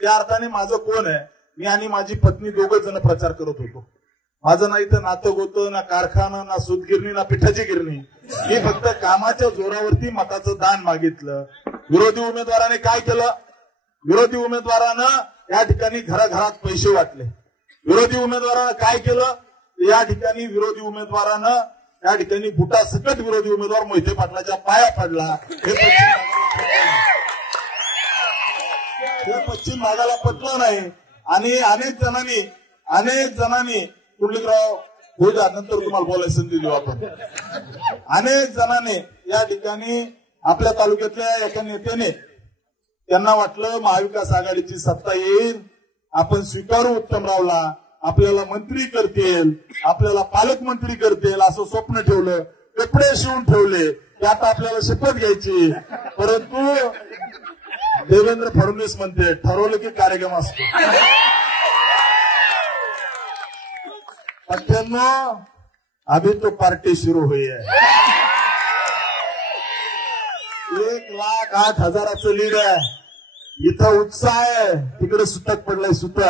त्या अर्थाने माझं कोण आहे, मी आणि माझी पत्नी दोघं जण प्रचार करत होतो. माझं नाही तर नातं गोतं, ना कारखाना, ना सूतगिरणी, ना पिठाची गिरणी. मी फक्त कामाच्या जोरावरती मताचं दान मागितलं. विरोधी उमेदवाराने काय केलं? विरोधी उमेदवारानं या ठिकाणी घराघरात पैसे वाटले. विरोधी उमेदवारानं काय केलं? या ठिकाणी विरोधी उमेदवारानं या ठिकाणी बुटासकट विरोधी उमेदवार मोहिते पाटलाच्या पाया पडला. हे पश्चिम भागाला पटलं नाही. आणि अनेक जणांनी कुंडलिकराव होऊ द्या, नंतर तुम्हाला बोलायची संधी देऊ आपण. अनेक जणांनी या ठिकाणी आपल्या तालुक्यातल्या एका नेत्याने त्यांना वाटलं महाविकास आघाडीची सत्ता येईल, आपण स्वीकारू उत्तमरावला, आपल्याला मंत्री करतील, आपल्याला पालकमंत्री करतील असं स्वप्न ठेवलं, कपडे शिवून ठेवले की आता आपल्याला शपथ घ्यायची. परंतु देवेंद्र फडणवीस म्हणते ठरवलं की कार्यक्रम असतो. पट्ट्यांनो, अभी तो पार्टी सुरू हुई है. 1,08,000 लीड आहे. इथं उत्साह आहे, तिकडे सुतक पडलंय. सुतक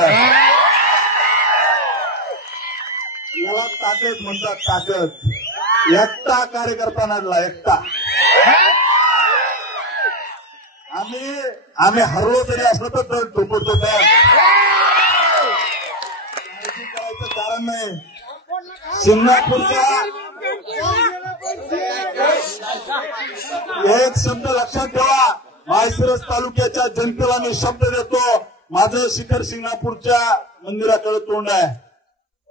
याला ताकद म्हणतात, ताकद. एकटा कार्यकर्ता नडला, एकटा. आम्ही हरलो तरी असलं तर टोपडतो. काळजी करायचं कारण नाही. सिंगापूरच्या एक शब्द लक्षात ठेवा, माळशिरस तालुक्याच्या जनतेला मी शब्द देतो, माझं शिखर सिंगापूरच्या मंदिराकडे तोंड आहे.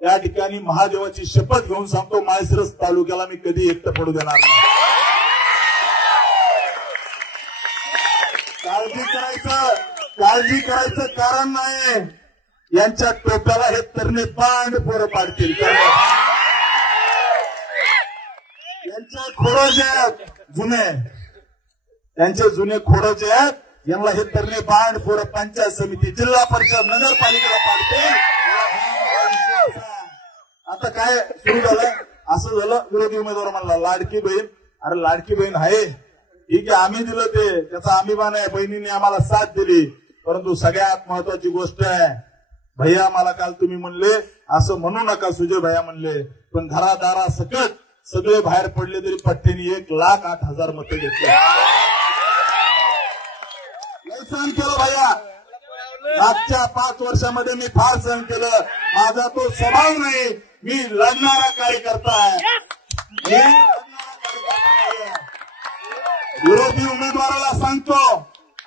या ठिकाणी महादेवाची शपथ घेऊन सांगतो, माळशिरस तालुक्याला मी कधी एकटं पडू देणार नाही. काळजी करायचं कारण नाही. यांच्या टोप्याला हे तरणे पांड पोरं पाडतील. यांचे खोडं जे आहेत जुने, त्यांचे जुने खोडं जे आहेत, यांना हे तरणे पांड पोरं पंचायत समिती, जिल्हा परिषद, नगरपालिकेला पाडतील. आता काय सुरू झालं? असं झालं, विरोधी उमेदवार म्हणला लाडकी बहीण. अरे लाडकी बहीण आहे, ठीक आहे, आम्ही दिलं ते, त्याचा अभिमान आहे, बहिणीने आम्हाला साथ दिली. परंतु सगळ्यात महत्वाची गोष्ट आहे, भैया मला काल तुम्ही म्हणले असं म्हणू नका, सुजय भैया म्हणले, पण घरादारा सकट सगळे बाहेर पडले तरी पट्ट्याने 1,08,000 मतं घेतली. सहन केलं भैया. मागच्या 5 वर्षामध्ये मी फार सहन केलं. माझा तो स्वभाव नाही, मी लढणारा कार्यकर्ता आहे. विरोधी उमेदवाराला सांगतो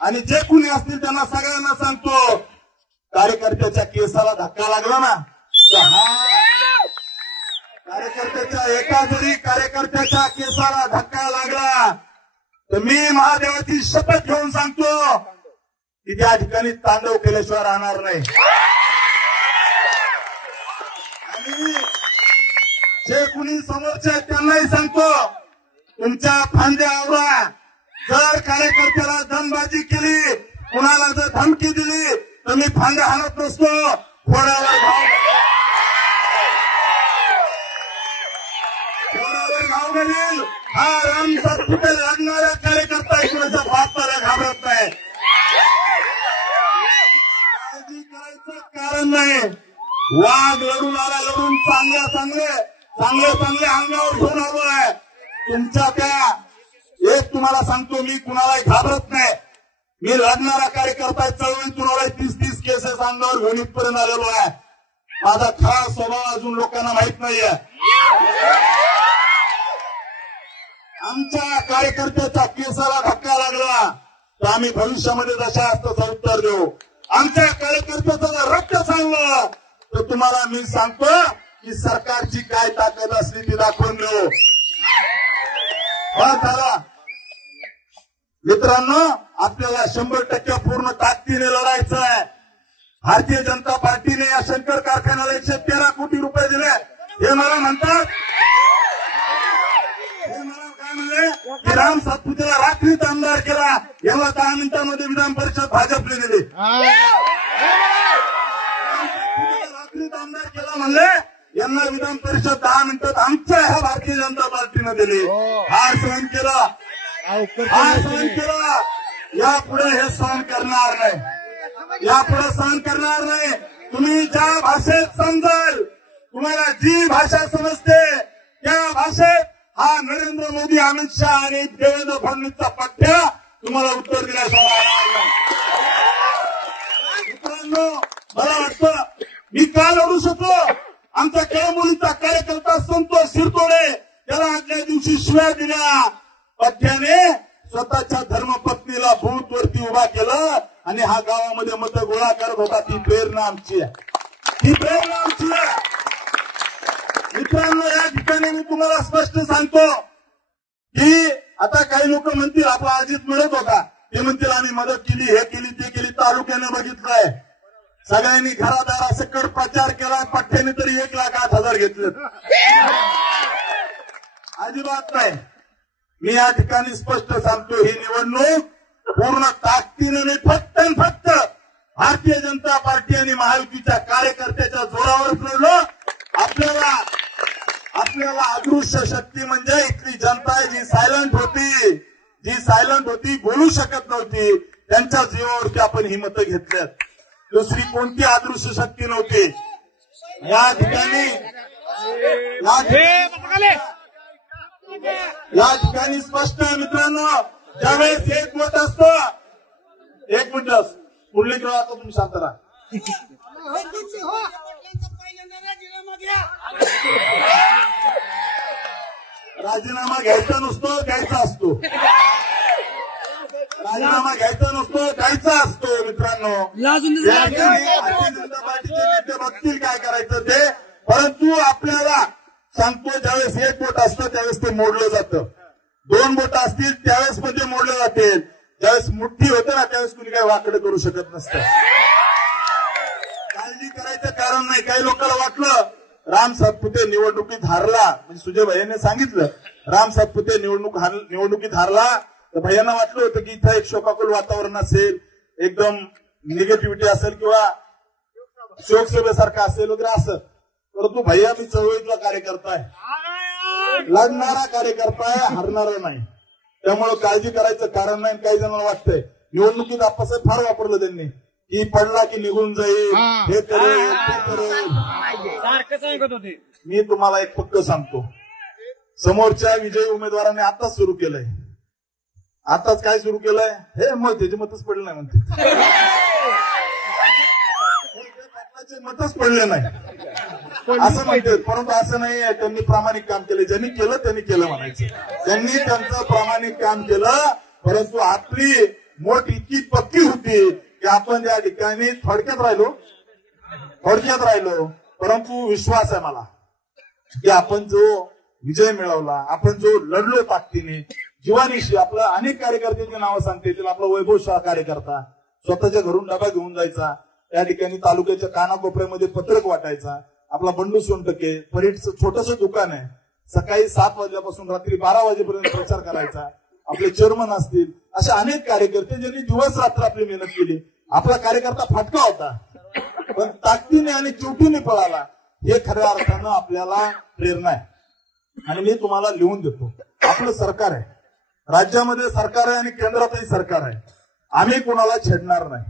आणि जे कुणी असतील त्यांना सगळ्यांना सांगतो, कार्यकर्त्याच्या केसाला धक्का लागला ना तर हा कार्यकर्त्याच्या केसाला धक्का लागला तर मी महादेवाची शपथ घेऊन सांगतो की त्या ठिकाणी तांडव केल्याशिवाय राहणार नाही. आणि जे कुणी समोरचे आहेत त्यांनाही सांगतो, तुमच्या फांद्या आवरा. जर कार्यकर्त्याला दमबाजी केली, कुणाला जर धमकी दिली तर मी फांद्या हाणत नसतो, घोड्यावर घाव घालील. हा रामसात कुठे लढणाऱ्या कार्यकर्ता कुणाच्या बापाला घाबरत नाही. काळजी करायचं कारण नाही. वाघ लढून आला, लढून चांगले अंगावर घेऊन आलो आहे. तुमच्या त्या एक तुम्हाला सांगतो, मी कुणालाही घाबरत नाही. मी लढणारा कार्यकर्ता, चळवळीतून 30 केसेस अंगावर घेऊन इथपर्यंत आलेलो आहे. माझा खरा स्वभाव अजून लोकांना माहित नाहीये. आमच्या कार्यकर्त्याच्या केसाला धक्का लागला तर आम्ही भविष्यामध्ये जशा असतं उत्तर देऊ. आमच्या कार्यकर्त्याचं जर रक्त सांगलं तर तुम्हाला मी सांगतो की सरकारची काय ताकद असली ती दाखवून देऊ. झाला मित्रांनो, आपल्याला 100% पूर्ण ताकदीने लढायचं आहे. भारतीय जनता पार्टीने या शंकर कारखान्याला 113 कोटी रुपये दिले. हे मला म्हणतात, हे मला काय म्हणले की राम सातपुतेला रात्रीत आमदार केला, याला 10 मिनिटांमध्ये विधान परिषद भाजपने दिली. रात्रीत आमदार केला म्हणले, यांना विधान परिषद 10 मिनिटात आमच्या ह्या भारतीय जनता पार्टीनं दिली. हा सहन केला, यापुढे हे सहन करणार नाही. यापुढे सहन करणार नाही। तुम्ही ज्या भाषेत समजाल, तुम्हाला जी भाषा समजते त्या भाषेत हा नरेंद्र मोदी, अमित शहा आणि देवेंद्र फडणवीसचा पठ्या तुम्हाला उत्तर दिल्याशिवाय राहणार नाही। मित्रांनो, मला वाटतं मी का लढू शकलो, आमचा कळमनुरीचा कार्यकर्ता संतोष शिरतोडे त्याला आदल्या दिवशी शिव्या दिल्या, पठ्याने स्वतःच्या धर्मपत्नीला बूथ वरती उभा केलं आणि हा गावामध्ये मत गोळा करत होता। ती प्रेरणा आमची आहे, ती प्रेरणा आमची आहे। मित्रांनो, या ठिकाणी मी तुम्हाला स्पष्ट सांगतो की आता काही लोक म्हणतील आपला अजित मिळत होता, ते म्हणतील आम्ही मदत केली, हे केली, ते केली, तालुक्याने बघितलंय, सगळ्यांनी घरादारासकट प्रचार केला, पठ्याने तरी 1,08,000 घेतले, अजिबात नाही। मी या ठिकाणी स्पष्ट सांगतो, ही निवडणूक पूर्ण ताकदीने फक्त भारतीय जनता पार्टी आणि महायुतीच्या कार्यकर्त्याच्या जोरावर लढलो। आपल्याला अदृश्य शक्ती म्हणजे इथली जनता जी सायलंट होती, बोलू शकत नव्हती, त्यांच्या जीवावरती आपण ही मतं घेतल्यात, दुसरी कोणती अदृश्य शक्ती नव्हती। या ठिकाणी स्पष्ट आहे मित्रांनो, ज्यावेळेस एक मत असतं, एक मिनिट मुरलीधर, आता तुम्ही शांत राहा। राजीनामा घ्यायचा नसतो, द्यायचा असतो, राजीनामा घ्यायचा नसतो, द्यायचा असतो। मित्रांनो, भारतीय जनता पार्टीचे नेते बघतील काय करायचं ते, परंतु आपल्याला सांगतो, ज्यावेळेस एक बोट असतं त्यावेळेस ते मोडलं जातं, 2 बोट असतील त्यावेळेस पण ते मोडले जातील, ज्यावेळेस मुठ्ठी होते ना त्यावेळेस कुणी काही वाकडं करू शकत नसतं। काळजी करायचं कारण नाही। काही लोकांना वाटलं राम सातपुते निवडणुकीत हारला, म्हणजे सुजय भैयाने सांगितलं राम सातपुते निवडणुकीत हारला, तर भैयांना वाटलं होतं की इथं एक शोकाकुल वातावरण असेल, एकदम निगेटिव्हिटी असेल किंवा शोकसभेसारखं असेल वगैरे असं, परंतु भैया मी चळवळीतला कार्यकर्ता आहे, लढणारा कार्यकर्ता आहे, हरणारा नाही, त्यामुळे काळजी करायचं कारण नाही। काही जणांना वाटतंय निवडणुकीत आप्पासाहेब फार वापरलं त्यांनी की पडला की निघून जाईल, हे करेल ते करेल, सारखं सांगत होते। मी तुम्हाला एक पक्क सांगतो, समोरच्या विजयी उमेदवाराने आताच सुरू केलंय, आताच काय सुरू केलंय, हे मत त्याचे मतच पडले नाही म्हणते, मतच पडले नाही असं म्हणतात, परंतु असं नाही, त्यांनी प्रामाणिक काम केलं, ज्यांनी केलं त्यांनी केलं म्हणायचं, त्यांनी त्यांचं प्रामाणिक काम केलं, परंतु आपली मोठ इतकी पक्की होती की आपण त्या ठिकाणी थोडक्यात राहिलो, परंतु विश्वास आहे मला की आपण जो विजय मिळवला, आपण जो लढलो ताकदीने जीवानीशी, आपलं अनेक कार्यकर्त्यांची नावं सांगते येतील, आपला वैभव शाह कार्यकर्ता स्वतःच्या घरून डबा घेऊन जायचा, त्या ठिकाणी तालुक्याच्या कानाकोपऱ्यामध्ये पत्रक वाटायचा, आपला बंडू सोनटके परीटचं छोटंसं दुकान आहे, सकाळी 7 वाजल्यापासून रात्री 12 वाजेपर्यंत प्रचार करायचा, आपले चेअरमन असतील, अशा अनेक कार्यकर्ते ज्यांनी दिवस रात्र आपली मेहनत केली। आपला कार्यकर्ता फाटका होता, पण ताकदीने आणि चिवटीने पळाला, हे खऱ्या अर्थानं आपल्याला प्रेरणा आहे। आणि मी तुम्हाला लिहून देतो, आपलं सरकार आहे, राज्यामध्ये सरकार आहे आणि केंद्रातही सरकार आहे, आम्ही कुणाला छेडणार नाही,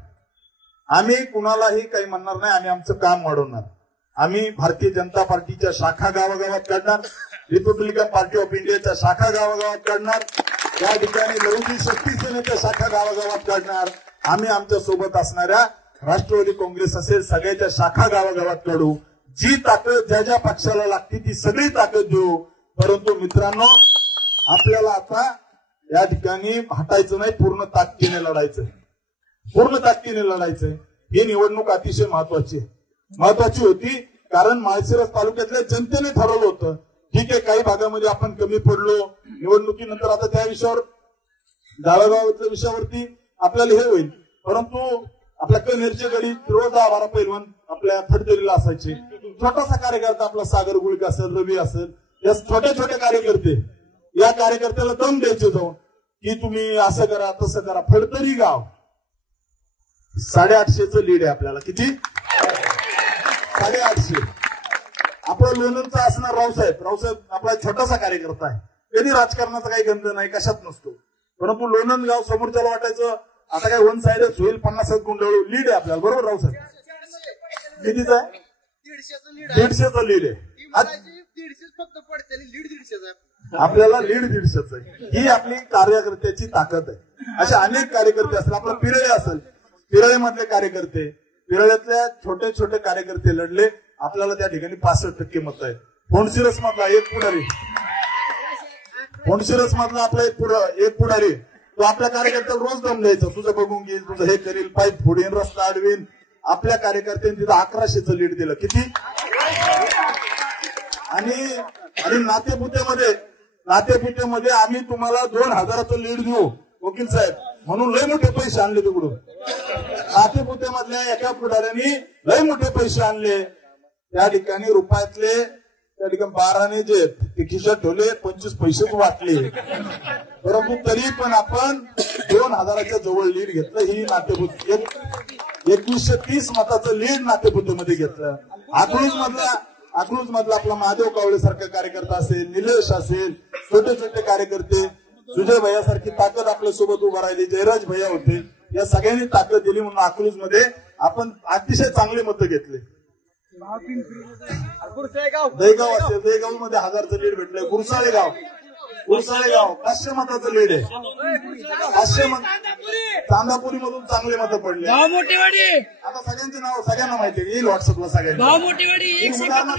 आम्ही कुणालाही काही म्हणणार नाही, आम्ही आमचं काम वाढवणार, आम्ही भारतीय जनता पार्टीच्या शाखा गावागावात काढणार, रिपब्लिकन पार्टी ऑफ इंडियाच्या शाखा गावागावात काढणार, त्या ठिकाणी लढती शक्ती सेनेच्या शाखा गावागावात काढणार, आम्ही आमच्या सोबत असणाऱ्या राष्ट्रवादी काँग्रेस असेल सगळ्याच्या शाखा गावागावात काढू, जी ताकद ज्या ज्या पक्षाला लागते ती सगळी ताकद देऊ। परंतु मित्रांनो, आपल्याला आता या ठिकाणी हटायचं नाही, पूर्ण ताकदीने लढायचं, ही निवडणूक अतिशय महत्वाची होती, कारण माळशिरस तालुक्यातल्या जनतेने ठरवलं होतं, ठीक आहे काही भागामध्ये आपण कमी पडलो निवडणुकीनंतर, आता त्या विषयावर गावागावातल्या विषयावरती आपल्याला हे होईल, परंतु आपल्या कनेरचे गडी रोज 12 पैलवान आपल्या फडतरीला असायचे, छोटासा कार्यकर्ता आपला सागर गुळके असेल, रवी असेल, या छोटे कार्यकर्ते, या कार्यकर्त्याला दम द्यायचे जाऊन की तुम्ही असं करा तसं करा। फडतरी गाव 850चं लीड आहे आपल्याला, किती 850। आपलं लोणंदचं असणार रावसाहेब आपला छोटासा कार्यकर्ता आहे, कधी राजकारणाचा काही गंध नाही, कशात नसतो, परंतु लोणंद गाव समोरच्याला वाटायचं आता काय वन साइडच होईल. 50 गुंठ लीड आहे आपल्याला, बरोबर राहू सर? कितीचा आहे? 150चं लीड आहे. 150 फक्त पडते, लीड 150 आहे. आपल्याला लीड 150 आहे. ही आपली कार्यकर्त्याची ताकद आहे. असे अनेक कार्यकर्ते असतील. आपलं पिरळे असेल, पिरळेमधले कार्यकर्ते, पिरळ्यातल्या छोटे छोटे कार्यकर्ते लढले. आपल्याला त्या ठिकाणी 65% मत आहे. फोंडशिरस मधला एक पुढारी, फोंडशिरस मधला आपला एक पुढारी, तो आपल्या कार्यकर्त्याला रोज दम द्यायचा. तुझं बघून घेईल, तुझं हे करील, पाईप फोडीन, रस्ता अडवीन. आपल्या कार्यकर्त्यांनी तिथं 1100चं लीड दिलं. किती? आणि नातेपुतेमध्ये आम्ही तुम्हाला 2000चं लीड देऊ वकील साहेब म्हणून लय मोठे पैसे आणले तिकडून. नातेपुतेमधल्या एका पुढाऱ्यांनी लय मोठे पैसे आणले. त्या ठिकाणी रुपयातले त्या ठिकाणी 12ने जे ते खिशात ठेवले, 25 पैसेच वाटले. परंतु तरी पण आपण 2000च्या जवळ लीड घेतलं. ही नातेपुत 2130 मताचं लीड नातेपुतेमध्ये घेतलं. अकलूज मधला आपला महादेव कावळे सारखा कार्यकर्ता असेल, निलेश असेल, छोटे छोटे कार्यकर्ते, सुजय भैयासारखी ताकद आपल्या सोबत उभा राहिली, जयराज भैया होते. या सगळ्यांनी ताकद दिली म्हणून अकलूज मध्ये आपण अतिशय चांगली मतं घेतले. दहीगाव असेल, दहीगाव मध्ये 1000चं लीड भेटलंय. गुरसाळे गाव 500 मताचं लीड आहे. 500 मत. चांदापुरी मधून चांगले मतं पडले. मोठेवाडी आता सगळ्यांची नाव सगळ्यांना माहिती आहे, येईल व्हॉट्सअपला सगळ्यांना.